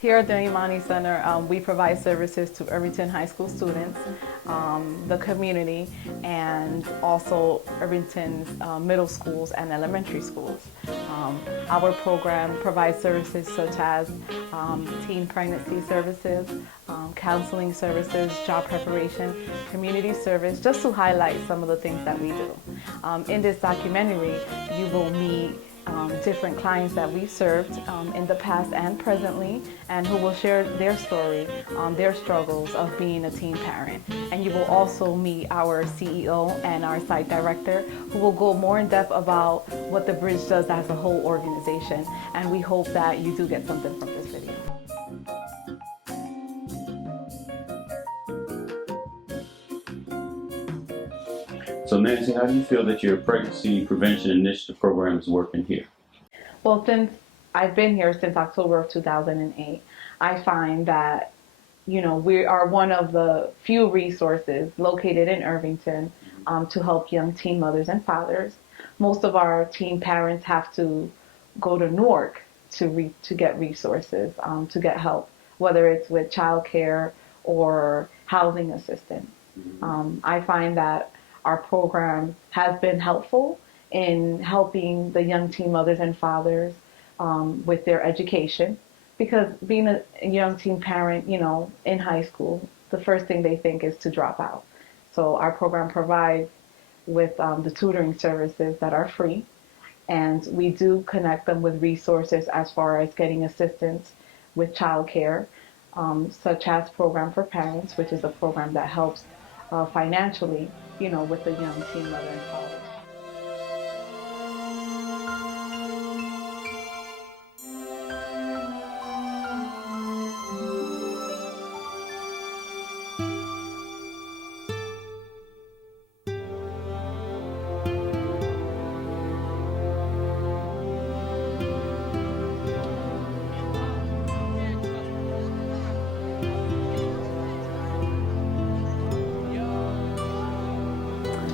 Here at the Imani Center, we provide services to Irvington High School students, the community, and also Irvington's middle schools and elementary schools. Our program provides services such as teen pregnancy services, counseling services, job preparation, community service, just to highlight some of the things that we do. In this documentary, you will meet different clients that we've served in the past and presently, and who will share their story, their struggles of being a teen parent. And you will also meet our CEO and our site director, who will go more in depth about what the Bridge does as a whole organization. And we hope that you do get something from this video. So Nancy, how do you feel that your pregnancy prevention initiative program is working here? Well, since I've been here since October of 2008, I find that, we are one of the few resources located in Irvington to help young teen mothers and fathers. Most of our teen parents have to go to Newark to get resources, to get help, whether it's with childcare or housing assistance. I find that our program has been helpful in helping the young teen mothers and fathers with their education, because being a young teen parent, in high school, the first thing they think is to drop out. So our program provides with the tutoring services that are free, and we do connect them with resources as far as getting assistance with childcare, such as Program for Parents, which is a program that helps financially, with the young teen mother and father.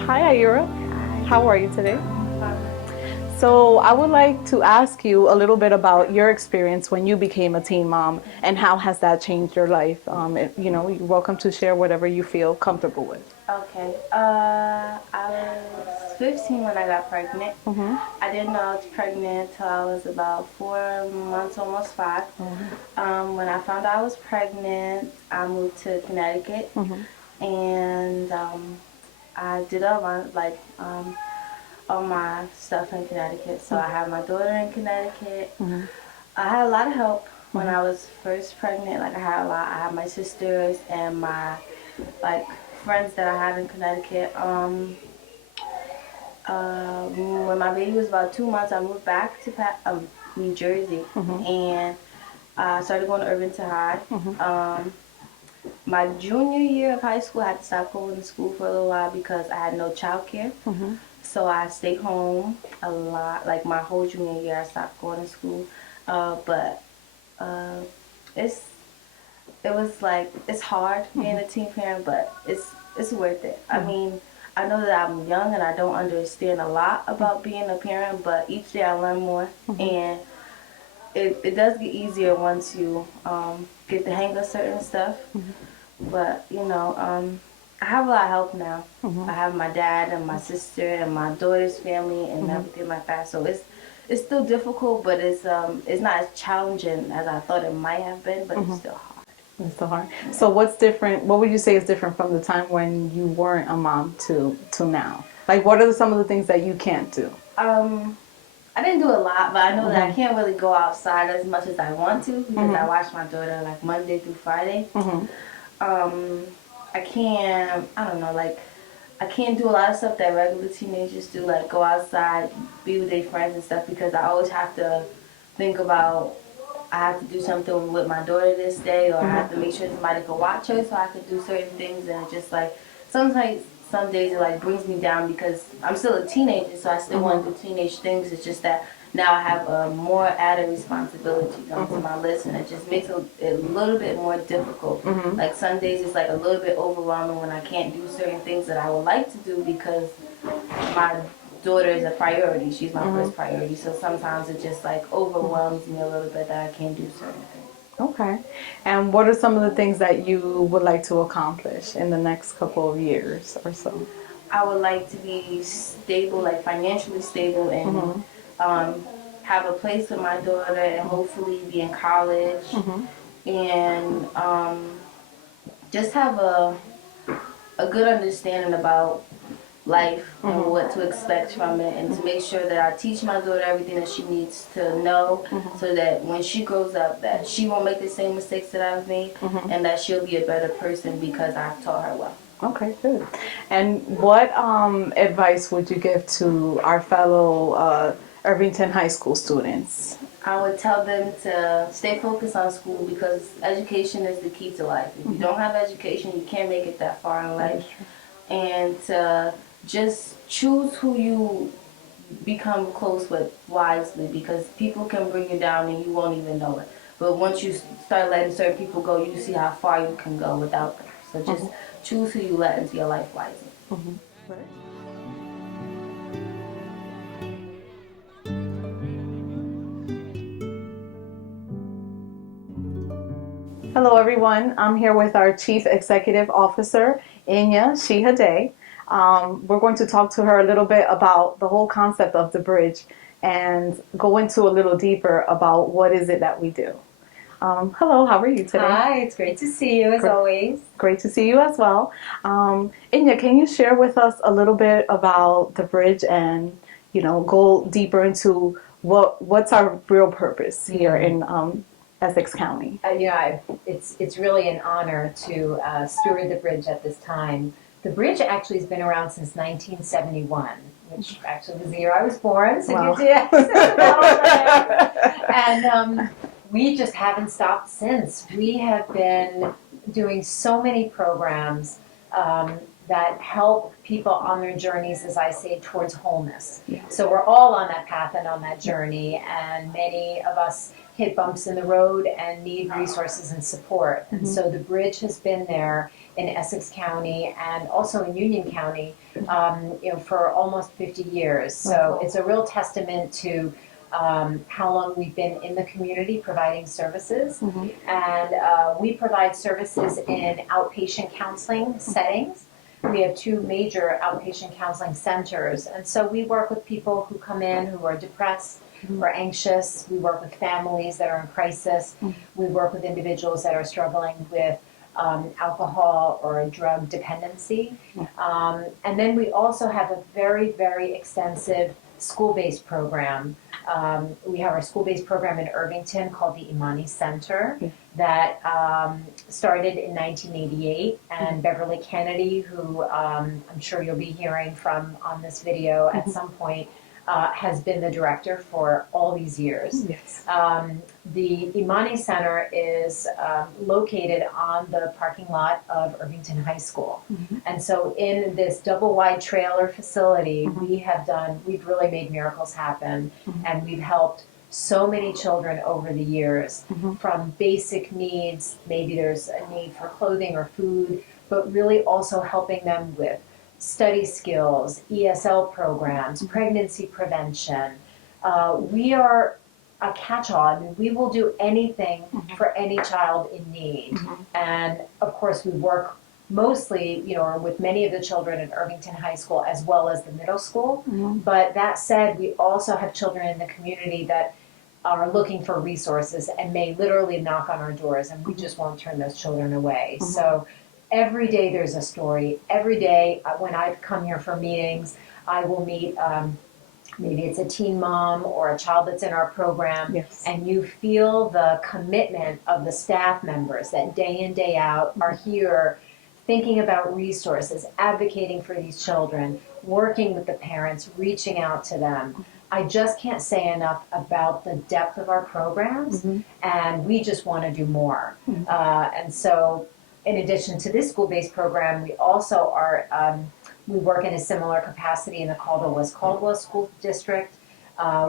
Hi, Ira. How are you today? So I would like to ask you a little bit about your experience when you became a teen mom, and how has that changed your life? You're welcome to share whatever you feel comfortable with. Okay. I was 15 when I got pregnant. I didn't know I was pregnant until I was about 4 months, almost 5. When I found out I was pregnant, I moved to Connecticut, and I did all my stuff in Connecticut. So I had my daughter in Connecticut. I had a lot of help when I was first pregnant. Like I had my sisters and my friends that I had in Connecticut. When my baby was about 2 months, I moved back to New Jersey, and I started going to Irvington High. My junior year of high school, I had to stop going to school for a little while because I had no childcare. So I stayed home a lot. Like my whole junior year, I stopped going to school. But it's hard being a teen parent, but it's worth it. I mean, I know that I'm young and I don't understand a lot about being a parent, but each day I learn more, and it does get easier once you get the hang of certain stuff. But I have a lot of help now. I have my dad and my sister and my daughter's family and everything like that. So it's still difficult, but it's not as challenging as I thought it might have been, but it's still hard. It's so hard. So what's different? What would you say is different from the time when you weren't a mom to now? Like, what are some of the things that you can't do? I didn't do a lot, but I know that I can't really go outside as much as I want to because I watch my daughter like Monday through Friday. I can't, I don't know, like, I can't do a lot of stuff that regular teenagers do, like go outside, be with their friends and stuff, because I always have to think about, I have to do something with my daughter this day, or I have to make sure somebody can watch her so I can do certain things, and it's just like, sometimes, some days it like brings me down because I'm still a teenager, so I still want to do teenage things. It's just that now I have more added responsibility onto my list, and it just makes it a little bit more difficult. Like some days it's like a little bit overwhelming when I can't do certain things that I would like to do because my daughter is a priority. She's my first priority. So sometimes it just like overwhelms me a little bit that I can't do certain things. Okay. And what are some of the things that you would like to accomplish in the next couple of years or so? I would like to be stable, like financially stable, and um, have a place with my daughter, and hopefully be in college, and just have a good understanding about life and what to expect from it, and to make sure that I teach my daughter everything that she needs to know, so that when she grows up that she won't make the same mistakes that I've made, and that she'll be a better person because I've taught her well. Okay, good. And what advice would you give to our fellow Irvington High School students? I would tell them to stay focused on school, because education is the key to life. If you don't have education, you can't make it that far in life. And to just choose who you become close with wisely, because people can bring you down and you won't even know it. But once you start letting certain people go, you see how far you can go without them. So just choose who you let into your life wisely. Hello, everyone. I'm here with our Chief Executive Officer, Inya Shihade. We're going to talk to her a little bit about the whole concept of the bridge and go into a little deeper about what is it that we do. Hello, how are you today? Hi, it's great to see you as always. Great to see you as well. Inya, can you share with us a little bit about the bridge and, go deeper into what's our real purpose here in Essex County? It's really an honor to steward the bridge at this time. The bridge actually has been around since 1971, which actually was the year I was born. So Wow. you did. And we just haven't stopped since. We have been doing so many programs that help people on their journeys, as I say, towards wholeness. Yeah. So we're all on that path and on that journey, and many of us hit bumps in the road and need resources and support. And so the bridge has been there in Essex County and also in Union County, for almost 50 years. So it's a real testament to how long we've been in the community providing services. And we provide services in outpatient counseling settings. We have 2 major outpatient counseling centers. And so we work with people who come in who are depressed, who are anxious. We work with families that are in crisis. We work with individuals that are struggling with alcohol or drug dependency. And then we also have a very, very extensive school-based program. We have our school-based program in Irvington called the Imani Center that started in 1988. And Beverly Kennedy, who I'm sure you'll be hearing from on this video at some point, has been the director for all these years. Yes. The Imani Center is located on the parking lot of Irvington High School. And so in this double-wide trailer facility, we've really made miracles happen. And we've helped so many children over the years, from basic needs, maybe there's a need for clothing or food, but really also helping them with study skills, ESL programs, pregnancy prevention. We are a catch-all. I mean, we will do anything for any child in need. And of course, we work mostly, with many of the children at Irvington High School as well as the middle school. But that said, we also have children in the community that are looking for resources and may literally knock on our doors, and we just won't turn those children away. So every day there's a story. Every day when I come here for meetings, I will meet, maybe it's a teen mom or a child that's in our program, and you feel the commitment of the staff members that day in, day out are here thinking about resources, advocating for these children, working with the parents, reaching out to them. I just can't say enough about the depth of our programs, and we just want to do more. And so in addition to this school-based program, we also are, we work in a similar capacity in the Caldwell-West Caldwell School District.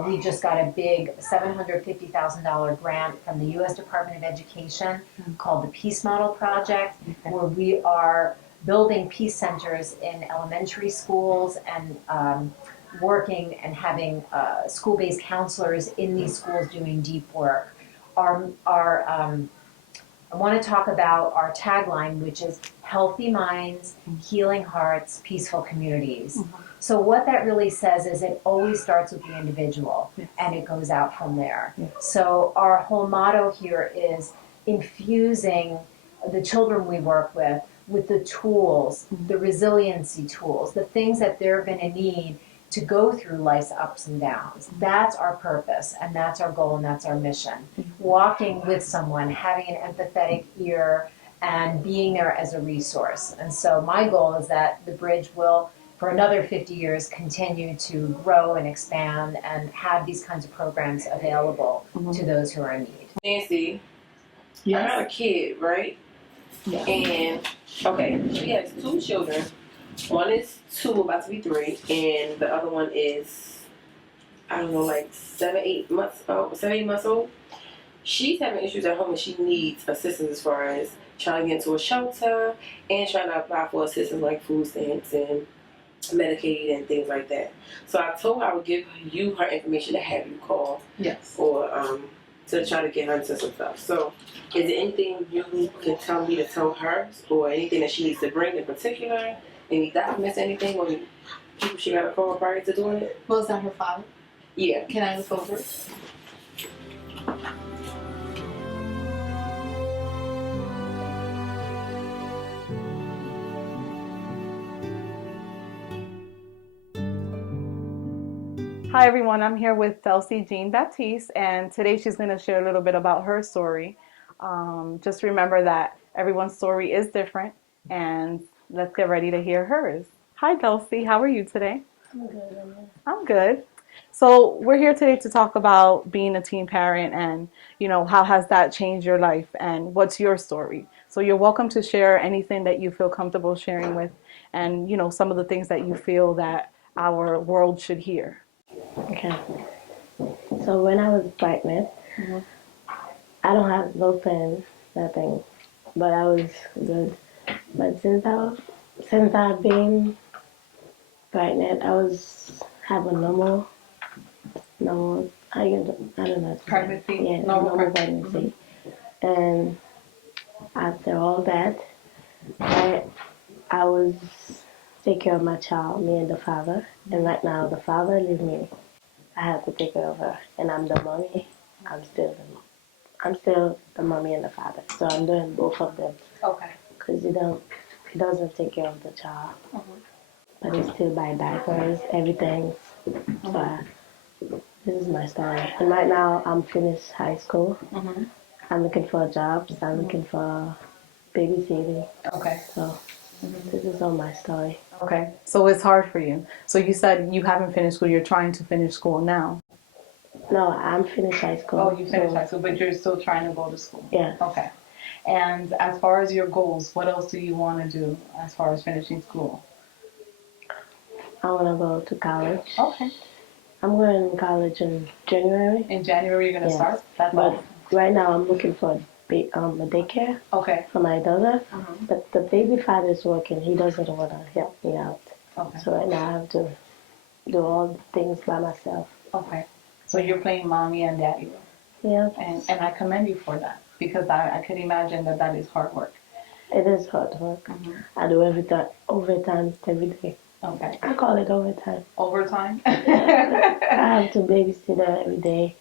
We just got a big $750,000 grant from the U.S. Department of Education called the Peace Model Project, where we are building peace centers in elementary schools and working and having school-based counselors in these schools doing deep work. Our I want to talk about our tagline, which is healthy minds, healing hearts, peaceful communities. So what that really says is it always starts with the individual and it goes out from there. So our whole motto here is infusing the children we work with the tools, the resiliency tools, the things that they're going to need to go through life's ups and downs. That's our purpose, and that's our goal, and that's our mission. Walking with someone, having an empathetic ear, and being there as a resource. And so my goal is that the bridge will, for another 50 years, continue to grow and expand and have these kinds of programs available to those who are in need. Nancy, I got a kid, right? Yeah. And, okay, she has 2 children. One is 2, about to be 3, and the other one is, I don't know, like 7, 8 months old. She's having issues at home and she needs assistance as far as trying to get into a shelter and trying to apply for assistance like food stamps and Medicaid and things like that. So I told her I would give you her information to have you call. Yes. Or to try to get her into some stuff. So is there anything you can tell me to tell her or anything that she needs to bring in particular? Any documents, anything, or people she got to call prior to doing it? Was that her file? Yeah. Can I look over it? Hi everyone, I'm here with Delcy Jean Baptiste, and today she's going to share a little bit about her story. Just remember that everyone's story is different, and let's get ready to hear hers. Hi Delcy, how are you today? I'm good. I'm good. So we're here today to talk about being a teen parent and, how has that changed your life and what's your story. So you're welcome to share anything that you feel comfortable sharing with and, some of the things that you feel that our world should hear. Okay. So when I was pregnant, I don't have no plans, nothing, but I was good. But since I've been pregnant, I was have a normal, I don't know. Pregnancy? Yeah, normal pregnancy. And after all that, I was take care of my child, me and the father. And right now the father leave me. I have to take care of her, and I'm the mommy. I'm still the mommy and the father. So I'm doing both of them. Okay. Because he doesn't take care of the child, but he still buy diapers, everything. So this is my story. And right now I'm finished high school. I'm looking for jobs. I'm looking for babysitting. Okay. So this is all my story. Okay. So it's hard for you. So you said you haven't finished school. You're trying to finish school now. No, I'm finished high school. Oh, you finished high school, but you're still trying to go to school. Yeah. Okay. And as far as your goals, what else do you want to do as far as finishing school? I want to go to college. Okay. I'm going to college in January. In January, you're going to start? That's But awesome. right now I'm looking for a daycare Okay. for my daughter. But the baby father is working. He doesn't want to help me out. Okay. So right now I have to do all the things by myself. Okay. So you're playing mommy and daddy role. Yeah. And I commend you for that because I could imagine that is hard work. It is hard work. I do overtime every day. Okay. I call it overtime. Overtime? I have to babysit her every day.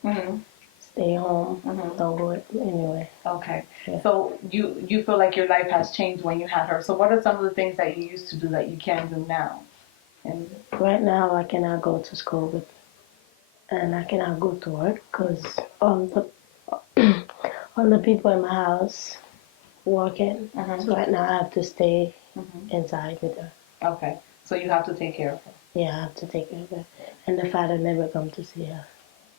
Stay home. Don't go anywhere. Okay. Yeah. So you feel like your life has changed when you had her. So what are some of the things that you used to do that you can't do now? And Right now I cannot go to school and I cannot go to work because all the people in my house working. So right now I have to stay inside with her. okay. So you have to take care of her. Yeah, I have to take care of her. And the father never come to see her.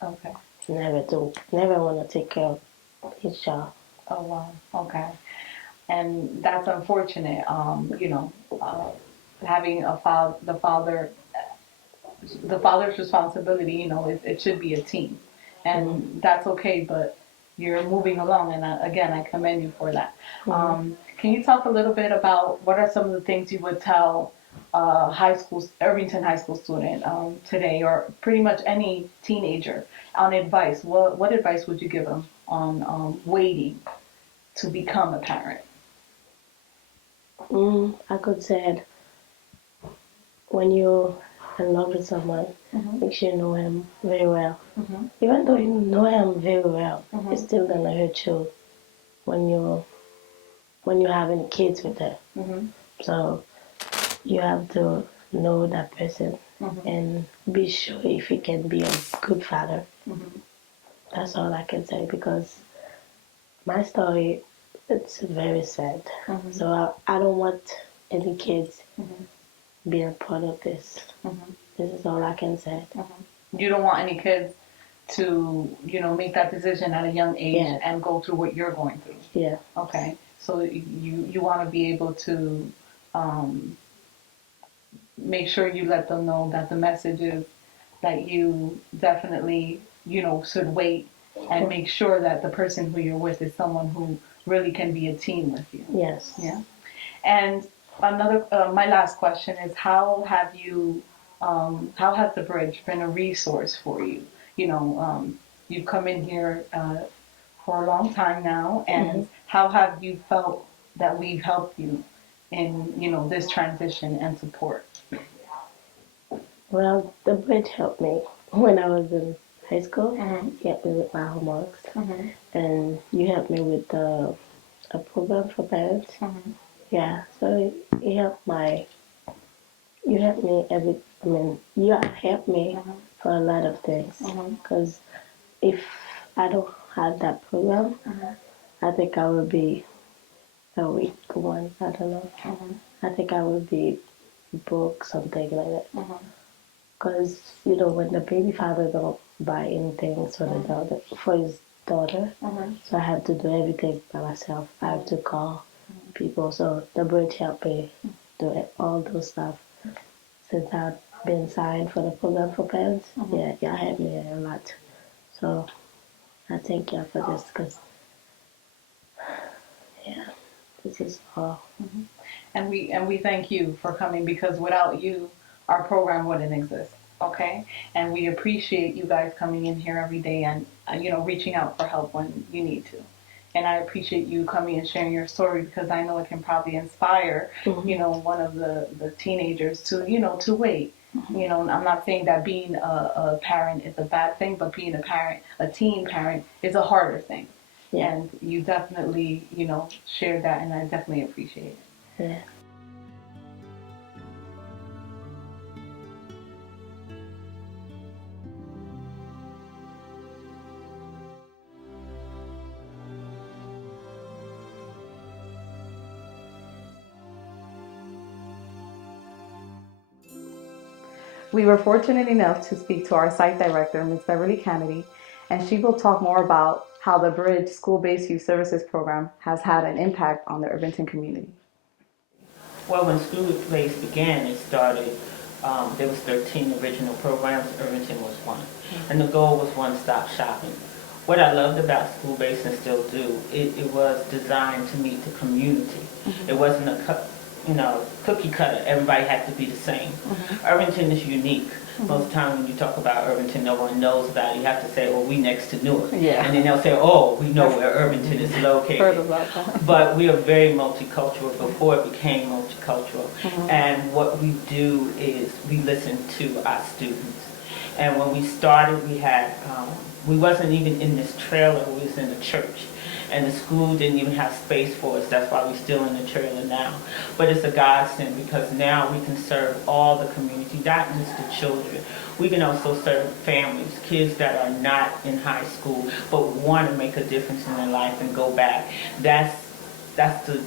Okay. Never want to take care of his child. Oh wow. Okay. And that's unfortunate. Having the father's responsibility. It should be a team, and that's okay. But you're moving along, and I commend you for that. Can you talk a little bit about what are some of the things you would tell Irvington High School student today, or pretty much any teenager on advice? What advice would you give them on waiting to become a parent? I could say when you're in love with someone, make sure you know him very well. Even though you know him very well, it's still gonna hurt you when you're having kids with him. So you have to know that person and be sure if he can be a good father. That's all I can say because my story, it's very sad. So I don't want any kids being a part of this. This is all I can say. You don't want any kids to, make that decision at a young age Yeah. and go through what you're going through. Yeah. Okay. So you want to be able to make sure you let them know that the message is that you definitely, should wait and make sure that the person who you're with is someone who really can be a team with you. Yes. Yeah. And my last question is, how has the bridge been a resource for you? You've come in here for a long time now, and how have you felt that we've helped you in, this transition and support? Well, the bridge helped me when I was in high school. You helped me with my homeworks, and you helped me with a program for parents. Yeah, so you helped me you have helped me for a lot of things. Because if I don't have that program, I think I would be a weak one. I don't know. I think I would be broke, something like that. Because, when the baby father don't buy anything for his daughter, so I have to do everything by myself. I have to call people. So the bridge helped me do all those stuff. Since I've been signed for the program for parents, yeah, helped me a lot. So I thank you for this because, this is all. And we thank you for coming, because without you, our program wouldn't exist. Okay, and we appreciate you guys coming in here every day and reaching out for help when you need to. And I appreciate you coming and sharing your story, because I know it can probably inspire one of the teenagers to wait. I'm not saying that being a parent is a bad thing, but being a teen parent is a harder thing. Yeah. And you definitely shared that, and I definitely appreciate it. Yeah. We were fortunate enough to speak to our site director, Ms. Beverly Kennedy, and she will talk more about how the Bridge School-Based Youth Services Program has had an impact on the Irvington community. Well, when school-based began, it started, there was 13 original programs, Irvington was one. And the goal was one-stop shopping. What I loved about school-based and still do, it was designed to meet the community. It wasn't cookie cutter, everybody had to be the same. Irvington is unique. Most of the time when you talk about Irvington, no one knows about it. You have to say, well, we next to Newark. Yeah. And then they'll say, oh, we know where Irvington is located. Heard about that. But we are very multicultural before it became multicultural. And what we do is we listen to our students. And when we started, we had, we wasn't even in this trailer, we was in a church. And the school didn't even have space for us. That's why we're still in the trailer now. But it's a godsend, because now we can serve all the community, not just the children. We can also serve families, kids that are not in high school, but want to make a difference in their life and go back. That's the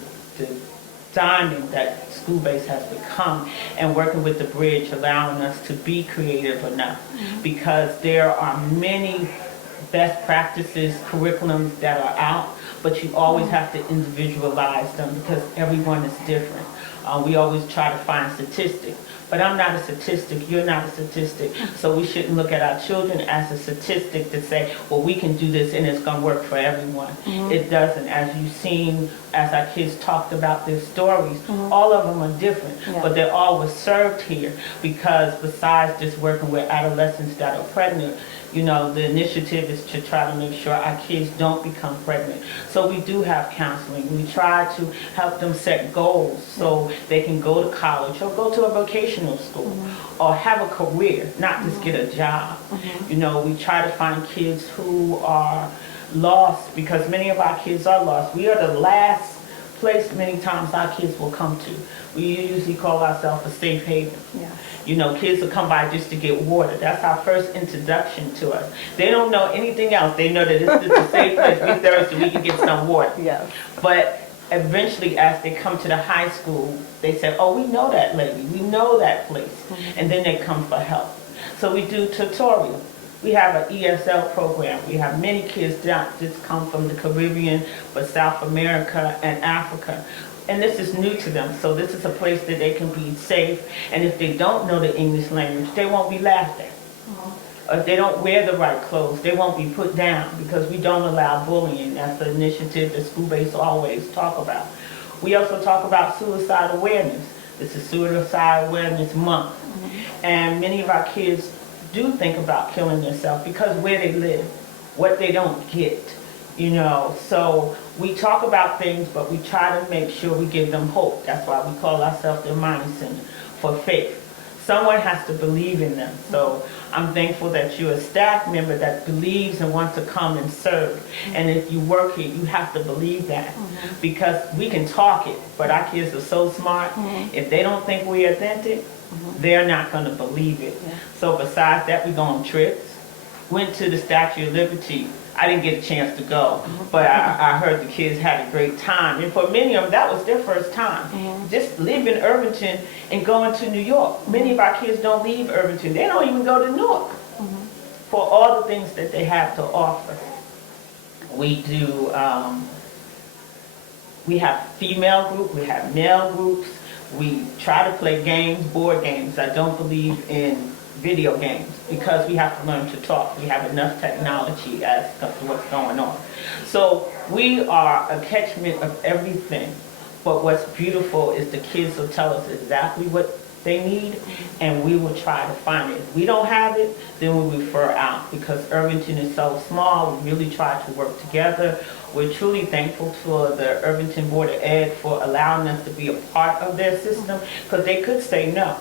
diamond that school-based has become, and working with the Bridge, allowing us to be creative enough, because there are many best practices, curriculums that are out, but you always have to individualize them because everyone is different. We always try to find statistics, but I'm not a statistic, you're not a statistic, so we shouldn't look at our children as a statistic to say, well, we can do this and it's going to work for everyone. It doesn't. As you've seen as our kids talked about their stories, all of them are different, but they're all were served here because besides just working with adolescents that are pregnant, you know, the initiative is to try to make sure our kids don't become pregnant. So we do have counseling. We try to help them set goals so they can go to college or go to a vocational school or have a career, not just get a job. You know, we try to find kids who are lost because many of our kids are lost. We are the last place many times our kids will come to. We usually call ourselves a safe haven. Yeah. You know, kids will come by just to get water. That's our first introduction to us. They don't know anything else. They know that it's just a safe place. We thirsty, we can get some water. Yes. But eventually, as they come to the high school, they say, oh, we know that lady. We know that place. And then they come for help. So we do tutorial. We have an ESL program. We have many kids that just come from the Caribbean, but South America and Africa. And this is new to them, so this is a place that they can be safe. And if they don't know the English language, they won't be laughed at. Or if they don't wear the right clothes, they won't be put down because we don't allow bullying. That's the initiative that school-based always talk about. We also talk about suicide awareness. This is Suicide Awareness Month. And many of our kids do think about killing themselves because where they live, what they don't get, you know. So we talk about things, but we try to make sure we give them hope. That's why we call ourselves the Imani Center for faith. Someone has to believe in them. So I'm thankful that you're a staff member that believes and wants to come and serve. And if you work here, you have to believe that because we can talk it, but our kids are so smart. If they don't think we're authentic, they're not going to believe it. So besides that, we go on trips. Went to the Statue of Liberty. I didn't get a chance to go, but I heard the kids had a great time. And for many of them, that was their first time. Just leaving Irvington and going to New York. Many of our kids don't leave Irvington. They don't even go to Newark for all the things that they have to offer. We do, we have female group, we have male groups. We try to play games, board games. I don't believe in video games because we have to learn to talk. We have enough technology as to what's going on. So we are a catchment of everything. But what's beautiful is the kids will tell us exactly what they need and we will try to find it. If we don't have it, then we refer out because Irvington is so small. We really try to work together. We're truly thankful for the Irvington Board of Ed for allowing us to be a part of their system because they could say no,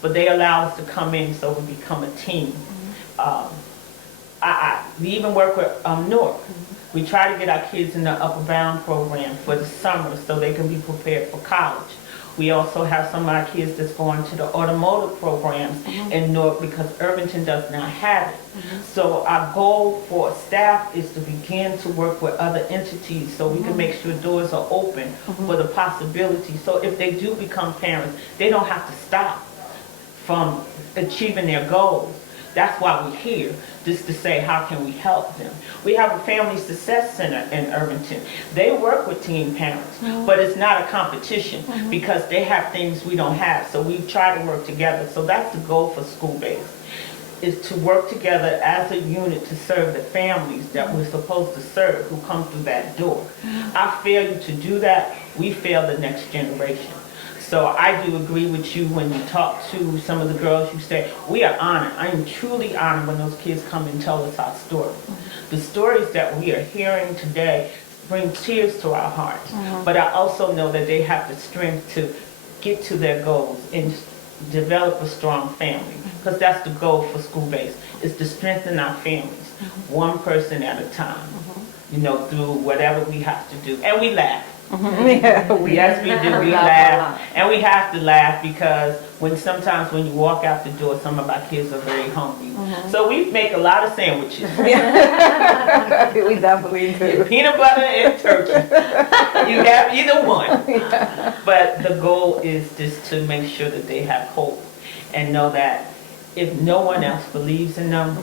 but they allow us to come in so we become a team. We even work with Newark. We try to get our kids in the Upper Bound program for the summer so they can be prepared for college. We also have some of our kids that's going to the automotive programs in Newark because Irvington does not have it. So our goal for staff is to begin to work with other entities so we can make sure doors are open for the possibility. So if they do become parents, they don't have to stop from achieving their goals. That's why we're here, just to say how can we help them. We have a family success center in Irvington. They work with teen parents, but it's not a competition because they have things we don't have. So we try to work together. So that's the goal for school-based, is to work together as a unit to serve the families that we're supposed to serve who come through that door. Our failure to do that, we fail the next generation. So I do agree with you when you talk to some of the girls, you say, we are honored. I am truly honored when those kids come and tell us our stories. The stories that we are hearing today bring tears to our hearts. But I also know that they have the strength to get to their goals and develop a strong family. Because that's the goal for school-based, is to strengthen our families, one person at a time, you know, through whatever we have to do. And we laugh. Yes, we do. We laugh. And we have to laugh because sometimes when you walk out the door, some of our kids are very hungry. So we make a lot of sandwiches. We definitely do. Peanut butter and turkey. You have either one. But the goal is just to make sure that they have hope and know that if no one else believes in them,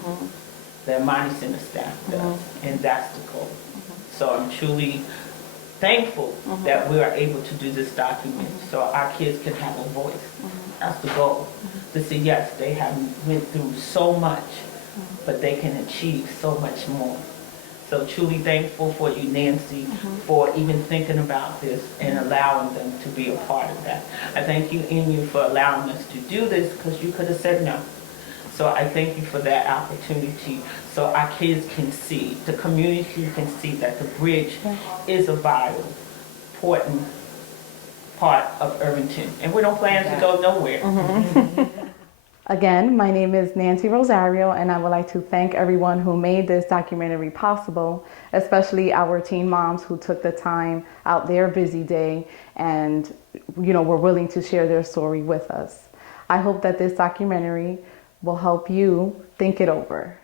the Imani Center staff does. And that's the goal. So I'm truly thankful that we are able to do this document so our kids can have a voice. That's the goal. To say, yes, they have went through so much, but they can achieve so much more. So truly thankful for you, Nancy, for even thinking about this and allowing them to be a part of that. I thank you, Inu, for allowing us to do this because you could have said no. So I thank you for that opportunity so our kids can see, the community can see that the bridge is a vital, important part of Irvington. And we don't plan to go nowhere. Again, my name is Nancy Rosario, and I would like to thank everyone who made this documentary possible, especially our teen moms who took the time out their busy day and, were willing to share their story with us. I hope that this documentary will help you think it over.